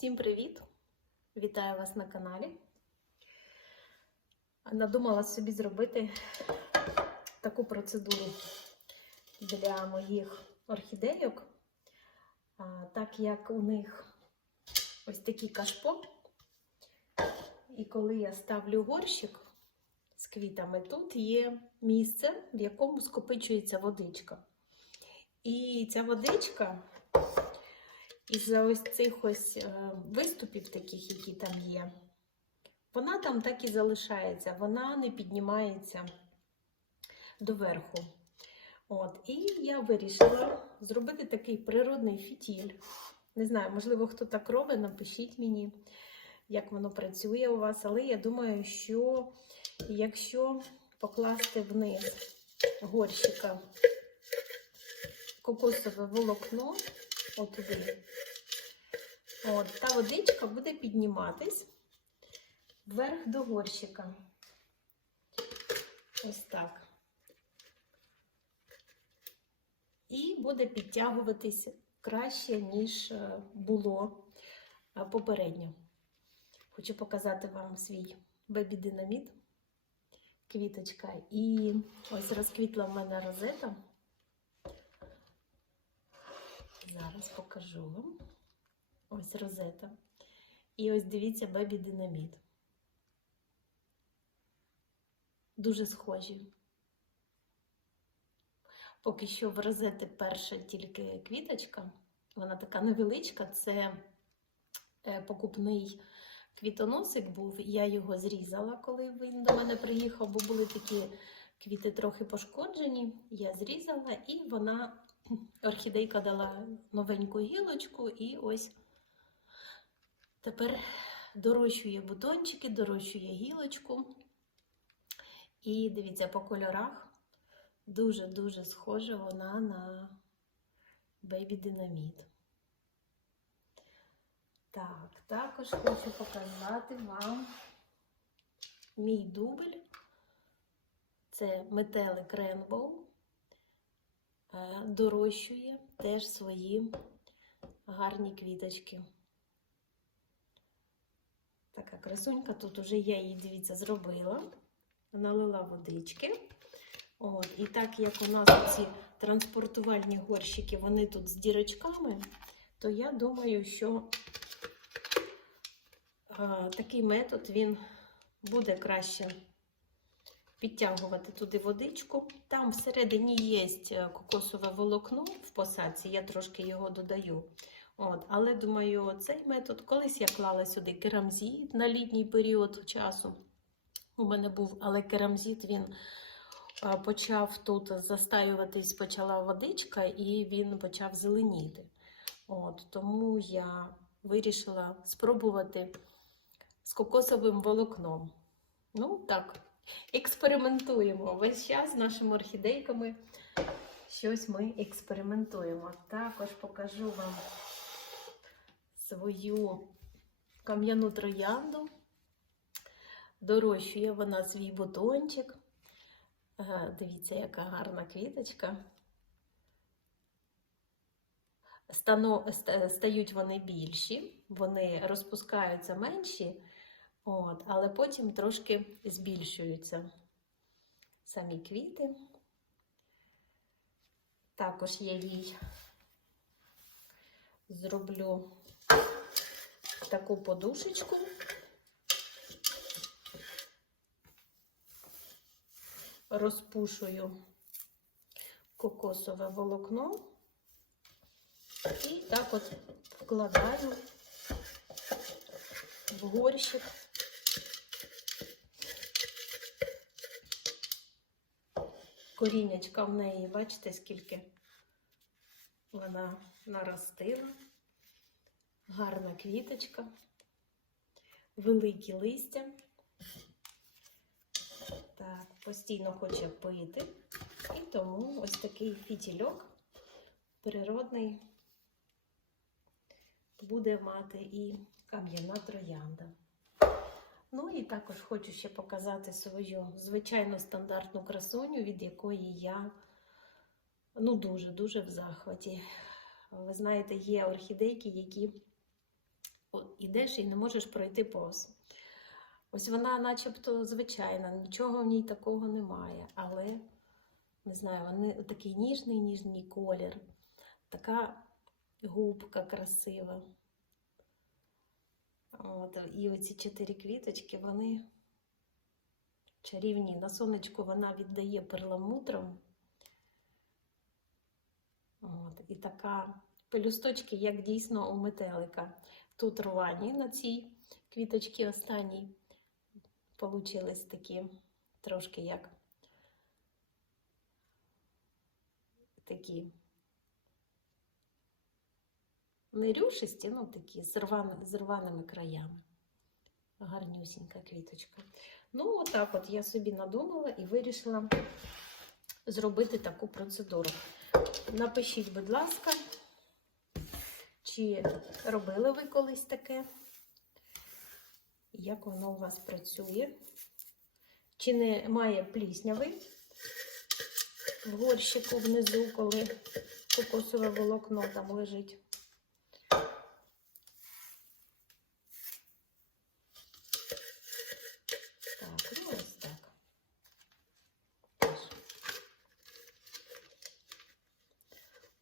Всім привіт! Вітаю вас на каналі. Надумала собі зробити таку процедуру для моїх орхідейок, так як у них ось такий кашпо. І коли я ставлю горщик з квітами, тут є місце, в якому скопичується водичка. І ця водичка із-за ось цих ось е, виступів, таких, які там є, вона там так і залишається, вона не піднімається доверху. От, І я вирішила зробити такий природний фітіль. Не знаю, можливо, хто так робить, напишіть мені, як воно працює у вас. Але я думаю, що якщо покласти вниз горщика кокосове волокно, отуди, от, та водичка буде підніматись вверх до горщика. Ось так. І буде підтягуватись краще, ніж е, було е, попередньо. Хочу показати вам свій бебі-динаміт, квіточка. І ось розквітла в мене розета. Зараз покажу вам. Ось розета. І ось дивіться бебі-динаміт. Дуже схожі. Поки що в розети перша тільки квіточка. Вона така невеличка. Це е, покупний квітоносик був. Я його зрізала, коли він до мене приїхав, бо були такі квіти трохи пошкоджені. Я зрізала і вона, орхідейка дала новеньку гілочку, і ось тепер дорощує бутончики, дорощує гілочку. І дивіться, по кольорах дуже-дуже схожа вона на Dynamite. Так, також хочу показати вам мій дубль. Це метелик Rainbow. Е, Дорощує теж свої гарні квіточки. Така красунька, тут уже я її, дивіться, зробила, налила водички. От, І так як у нас ці транспортувальні горщики, вони тут з дірочками, то я думаю, що а, такий метод він буде краще підтягувати туди водичку. Там всередині є кокосове волокно в посадці, я трошки його додаю. От, Але думаю, цей метод, колись я клала сюди керамзит на літній період часу. У мене був, але керамзит він почав тут застаюватись, почала водичка, і він почав зеленіти. От, Тому я вирішила спробувати з кокосовим волокном. Ну, так, експериментуємо. Весь час з нашими орхідейками щось ми експериментуємо. Також покажу вам свою кам'яну троянду. Дорощує вона свій бутончик. Дивіться, яка гарна квіточка. Стають вони більші, вони розпускаються менші, от, але потім трошки збільшуються самі квіти. Також я їй зроблю таку подушечку. розпушую кокосове волокно і так от вкладаю в горщик. Корінечка в неї, бачите, скільки вона наростила. Гарна квіточка, великі листя. Так, постійно хоче пити. І тому ось такий фітільок природний буде мати і кам'яна троянда. Ну і також хочу ще показати свою звичайну стандартну красуню, від якої я ну дуже-дуже в захваті. Ви знаєте, є орхідейки, які о, ідеш і не можеш пройти повз. Ось вона, начебто, звичайна, нічого в ній такого немає, але не знаю, вони такий ніжний, ніжний колір, така губка красива. От, і оці чотири квіточки, вони чарівні. На сонечку вона віддає перламутром. От, і така пелюсточки, як дійсно у метелика. Тут рвані на цій квіточці останній. Получились такі трошки як такі не рюшисті, ну такі з, рвани, з рваними краями. Гарнюсінька квіточка. Ну, отак от я собі надумала і вирішила зробити таку процедуру. Напишіть, будь ласка, чи робили ви колись таке? Як воно у вас працює? Чи не має плісняви в горщику внизу, коли кокосове волокно там лежить? Так, ну ось так. Теж.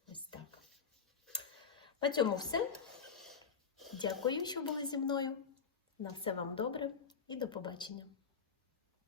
Ось так. На цьому все. Дякую, що були зі мною. На все вам добре і до побачення.